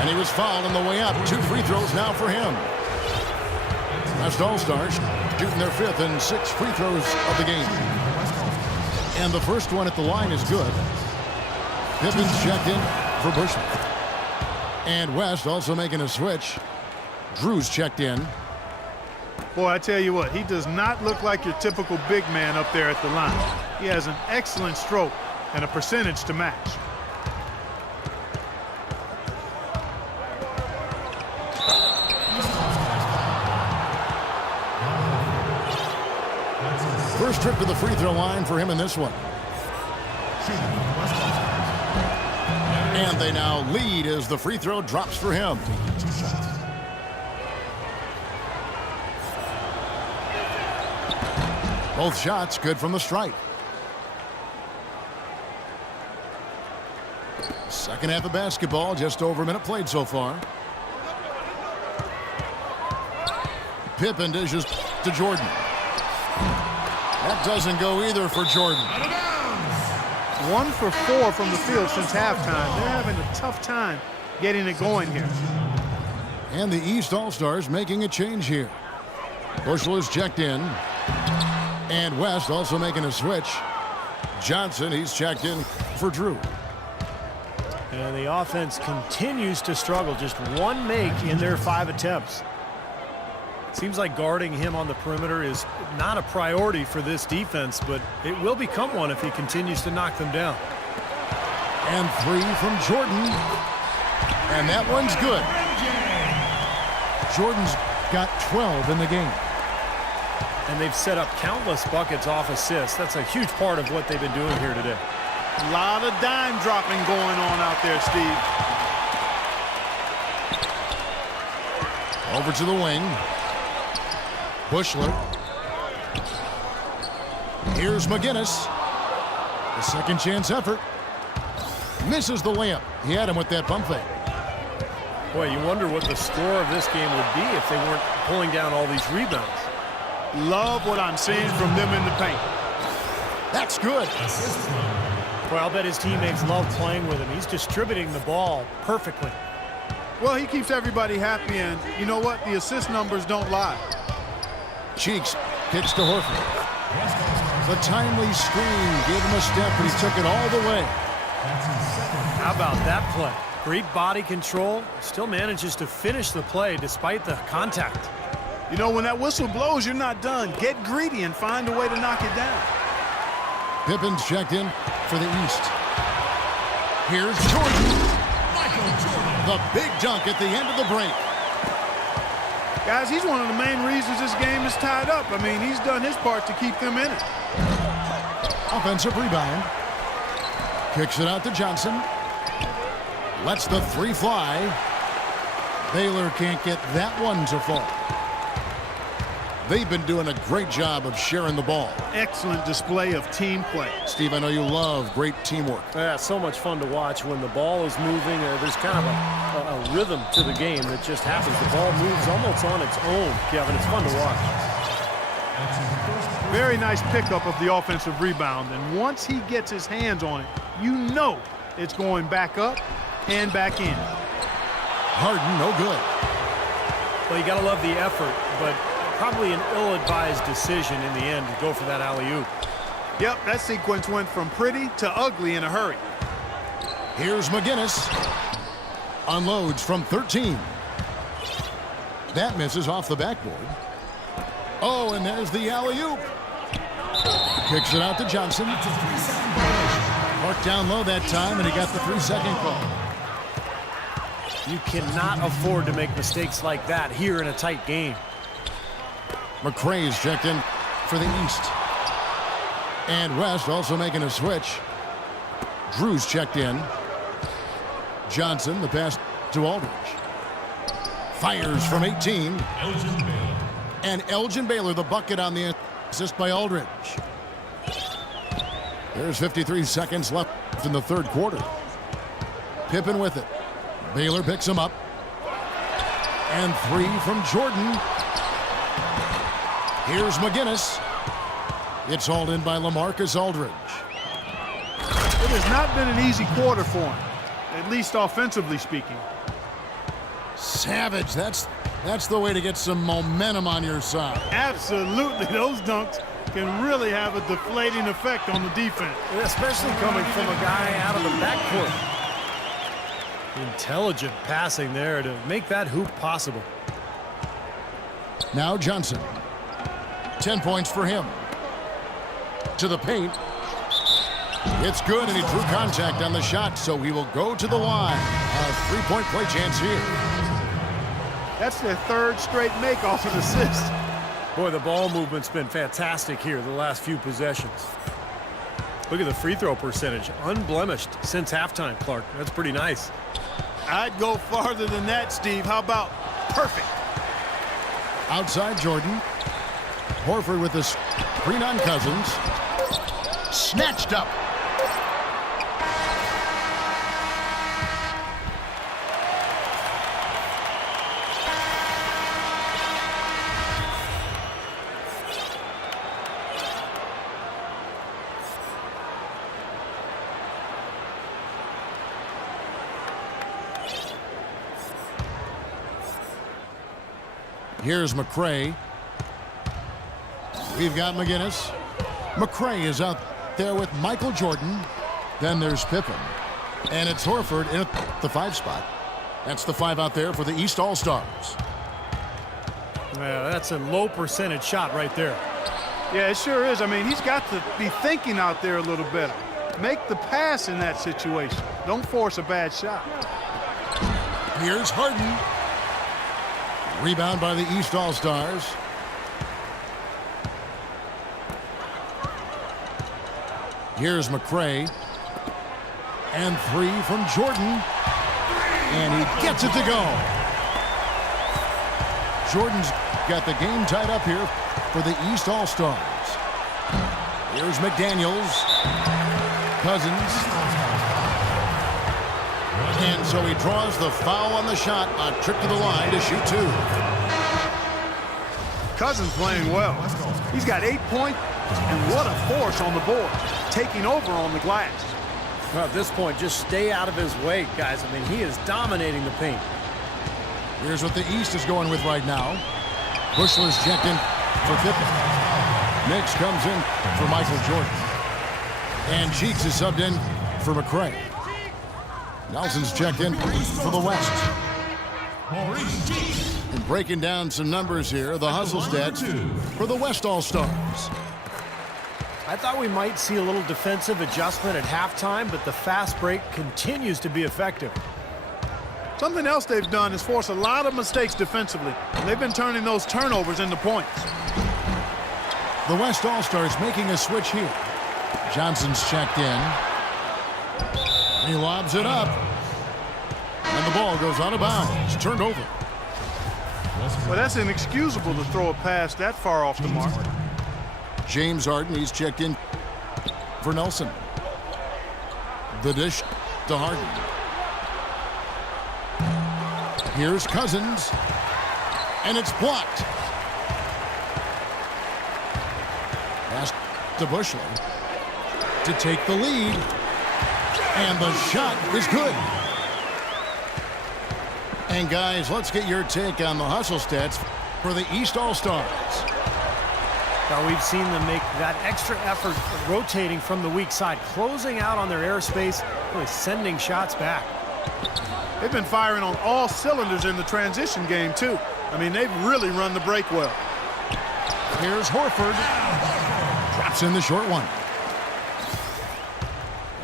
And he was fouled on the way up. 2 free throws now for him. West Allstars shooting their 5th and 6 free throws of the game. And the first one at the line is good. Pippen's checked in for Bushman. And West also making a switch. Drew's checked in. Boy, I tell you what, he does not look like your typical big man up there at the line. He has an excellent stroke and a percentage to match. First trip to the free throw line for him in this one. And they now lead as the free throw drops for him. Both shots good from the stripe. Second half of basketball, just over a minute played so far. Pippen dishes to Jordan. That doesn't go either for Jordan. 1 for 4 from the field since halftime. They're having a tough time getting it going here. And the East All-Stars making a change here. Bushel is checked in. And West also making a switch. Johnson, he's checked in for Drew. And the offense continues to struggle. Just 1 make in their 5 attempts. Seems like guarding him on the perimeter is not a priority for this defense, but it will become one if he continues to knock them down. And 3 from Jordan. And that one's good. Jordan's got 12 in the game. And they've set up countless buckets off assists. That's a huge part of what they've been doing here today. A lot of dime dropping going on out there, Steve. Over to the wing. Bushler. Here's McGinnis. The second chance effort. Misses the layup. He had him with that pump fake. Boy, you wonder what the score of this game would be if they weren't pulling down all these rebounds. Love what I'm seeing from them in the paint. That's good. Well, I'll bet his teammates love playing with him. He's distributing the ball perfectly. Well, he keeps everybody happy, and you know what? The assist numbers don't lie. Cheeks kicks to Horford. The timely screen gave him a step, and he took it all the way. How about that play? Great body control. Still manages to finish the play despite the contact. You know, when that whistle blows, you're not done. Get greedy and find a way to knock it down. Pippen's checked in for the East. Here's Jordan. The big dunk at the end of the break. Guys, he's one of the main reasons this game is tied up. I mean, he's done his part to keep them in it. Offensive rebound. Kicks it out to Johnson. Lets the 3 fly. Baylor can't get that one to fall. They've been doing a great job of sharing the ball. Excellent display of team play. Steve, I know you love great teamwork. Yeah, so much fun to watch when the ball is moving. There's kind of a rhythm to the game that just happens. The ball moves almost on its own, Kevin. It's fun to watch. Very nice pickup of the offensive rebound. And once he gets his hands on it, you know it's going back up and back in. Harden, no good. Well, you got to love the effort, but probably an ill-advised decision in the end to go for that alley-oop. Yep, that sequence went from pretty to ugly in a hurry. Here's McGinnis. Unloads from 13. That misses off the backboard. Oh, and there's the alley-oop. Kicks it out to Johnson. Marked down low that time, and he got the 3-second call. You cannot afford to make mistakes like that here in a tight game. McRae's checked in for the East. And West also making a switch. Drew's checked in. Johnson, the pass to Aldridge. Fires from 18. And Elgin Baylor, the bucket on the assist by Aldridge. There's 53 seconds left in the 3rd quarter. Pippen with it. Baylor picks him up. And 3 from Jordan. Here's McGinnis. It's hauled in by LaMarcus Aldridge. It has not been an easy quarter for him, at least offensively speaking. Savage. That's the way to get some momentum on your side. Absolutely. Those dunks can really have a deflating effect on the defense. Especially coming from a guy out of the backcourt. Intelligent passing there to make that hoop possible. Now Johnson. 10 points for him. To the paint. It's good, and he drew contact on the shot, so he will go to the line. A three-point play chance here. That's their third straight make off an assist. Boy, the ball movement's been fantastic here the last few possessions. Look at the free throw percentage. Unblemished since halftime, Clark. That's pretty nice. I'd go farther than that, Steve. How about perfect? Outside Jordan. Horford with the screen on Cousins. Snatched up. Here's McRae. We've got McGinnis. McRae is out there with Michael Jordan. Then there's Pippen. And it's Horford in the 5 spot. That's the 5 out there for the East All-Stars. Yeah, that's a low percentage shot right there. Yeah, it sure is. I mean, he's got to be thinking out there a little better. Make the pass in that situation. Don't force a bad shot. Here's Harden. Rebound by the East All-Stars. Here's McRae. And 3 from Jordan. And he gets it to go. Jordan's got the game tied up here for the East All-Stars. Here's McDaniels. Cousins. And so he draws the foul on the shot. A trip to the line to shoot 2. Cousins playing well. He's got 8 points, and what a force on the board. Taking over on the glass. Well, at this point, just stay out of his way, guys. I mean, he is dominating the paint. Here's what the East is going with right now. Bushler's checked in for Pippen. Nix comes in for Michael Jordan. And Cheeks is subbed in for McRae. Nelson's checked in for the West. And breaking down some numbers here, the hustle stats for the West All-Stars. I thought we might see a little defensive adjustment at halftime, but the fast break continues to be effective. Something else they've done is force a lot of mistakes defensively. And they've been turning those turnovers into points. The West All-Stars making a switch here. Johnson's checked in. He lobs it up. And the ball goes out of bounds. Turned over. Well, that's inexcusable to throw a pass that far off the mark. James Harden, he's checked in for Nelson. The dish to Harden. Here's Cousins. And it's blocked. Pass to Bushler to take the lead. And the shot is good. And guys, let's get your take on the hustle stats for the East All-Stars. Now we've seen them make that extra effort rotating from the weak side, closing out on their airspace, really sending shots back. They've been firing on all cylinders in the transition game, too. I mean, they've really run the break well. Here's Horford. Drops in the short one.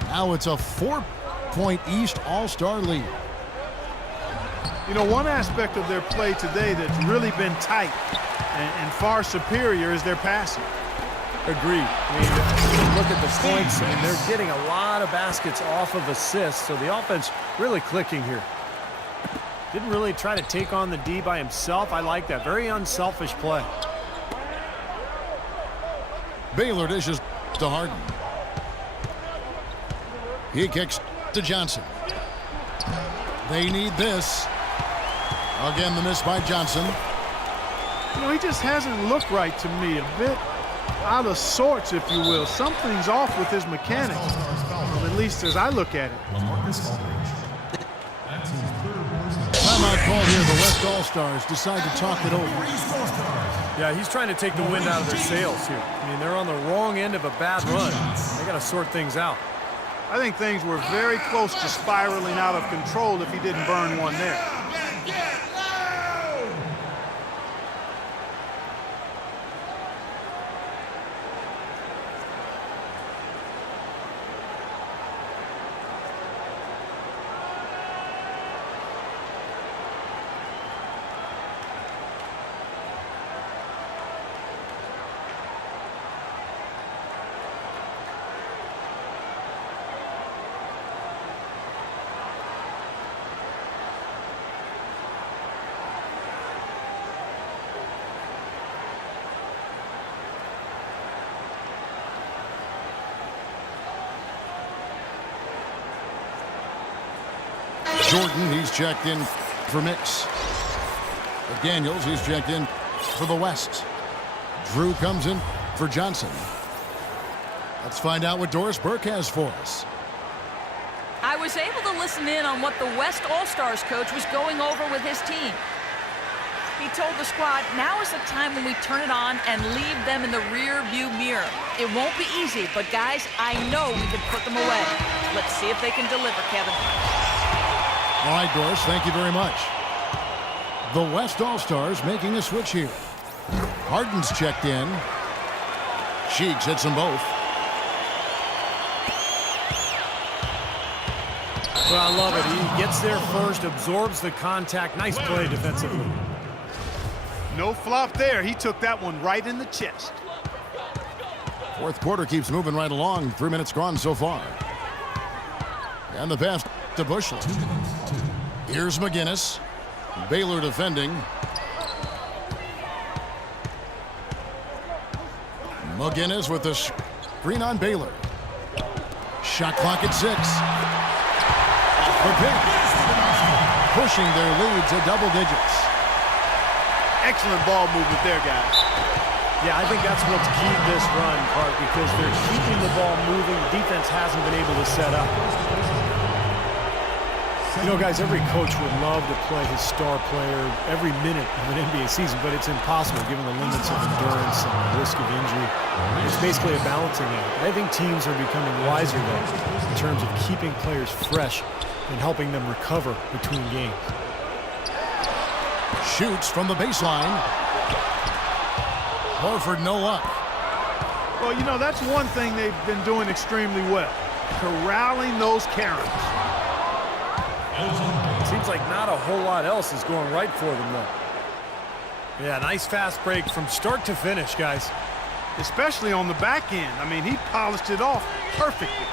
Now it's a 4-point East All-Star lead. You know, one aspect of their play today that's really been tight and far superior is their passing. Agreed. I mean, look at the points. I mean, they're getting a lot of baskets off of assists, so the offense really clicking here. Didn't really try to take on the D by himself. I like that. Very unselfish play. Baylor dishes to Harden. He kicks to Johnson. They need this. Again, the miss by Johnson. You know, he just hasn't looked right to me. A bit out of sorts, if you will. Something's off with his mechanics, at least as I look at it. Timeout Timeout call here. The West All-Stars decide to talk it over. Yeah, he's trying to take the wind out of their sails here. I mean, they're on the wrong end of a bad run. They got to sort things out. I think things were very close to spiraling out of control if he didn't burn one there. Jordan, he's checked in for Mix. Daniels, he's checked in for the West. Drew comes in for Johnson. Let's find out what Doris Burke has for us. I was able to listen in on what the West All-Stars coach was going over with his team. He told the squad, now is the time when we turn it on and leave them in the rear view mirror. It won't be easy, but guys, I know we can put them away. Let's see if they can deliver, Kevin. All right, Doris, thank you very much. The West All-Stars making a switch here. Harden's checked in. Cheeks hits them both. Well, I love it. He gets there first, absorbs the contact. Nice play defensively. No flop there. He took that one right in the chest. Fourth quarter keeps moving right along. 3 minutes gone so far. And the pass to Bushel. Here's McGinnis. Baylor defending. McGinnis with the screen on Baylor. Shot clock at 6. Off the pick. Pushing their lead to double digits. Excellent ball movement there, guys. Yeah, I think that's what's keyed this run, Clark, because they're keeping the ball moving. The defense hasn't been able to set up. You know, guys, every coach would love to play his star player every minute of an NBA season, but it's impossible given the limits of endurance and the risk of injury. It's basically a balancing act. I think teams are becoming wiser, though, in terms of keeping players fresh and helping them recover between games. Shoots from the baseline. Horford, no luck. Well, you know, that's one thing they've been doing extremely well. Corralling those Karens. Seems like not a whole lot else is going right for them, though. Yeah, nice fast break from start to finish, guys. Especially on the back end. I mean, he polished it off perfectly.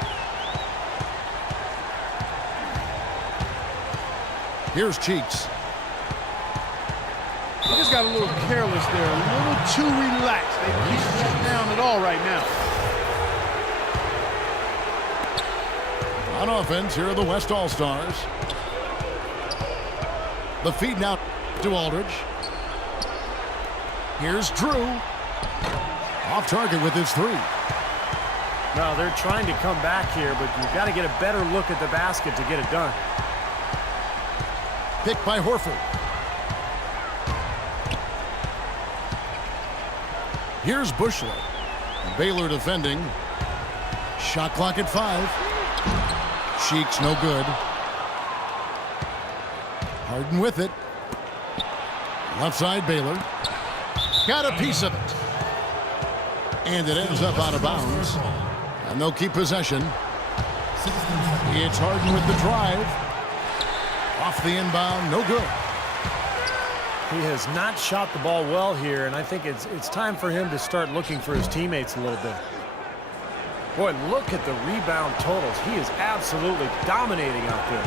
Here's Cheeks. He just got a little careless there, a little too relaxed. They can't shut down at all right now. On offense, here are the West All-Stars. The feed now to Aldridge. Here's Drew. Off target with his 3. Well, they're trying to come back here, but you've got to get a better look at the basket to get it done. Picked by Horford. Here's Bushel. Baylor defending. Shot clock at 5. Cheeks no good. Harden with it. Left side Baylor. Got a piece of it. And it ends up out of bounds. And they'll keep possession. It's Harden with the drive. Off the inbound, no good. He has not shot the ball well here, and I think it's time for him to start looking for his teammates a little bit. Boy, look at the rebound totals. He is absolutely dominating out there.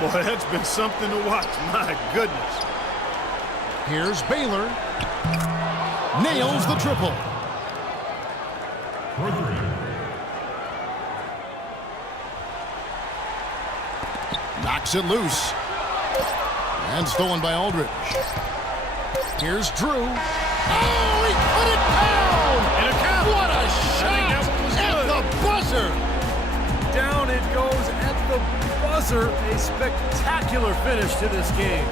Boy, that's been something to watch. My goodness. Here's Baylor. Nails the triple. Knocks it loose. And stolen by Aldridge. Here's Drew. Oh, he put it down! And a count. What a I think shot! that was At good. the buzzer! Down it goes at the buzzer. A spectacular finish to this game.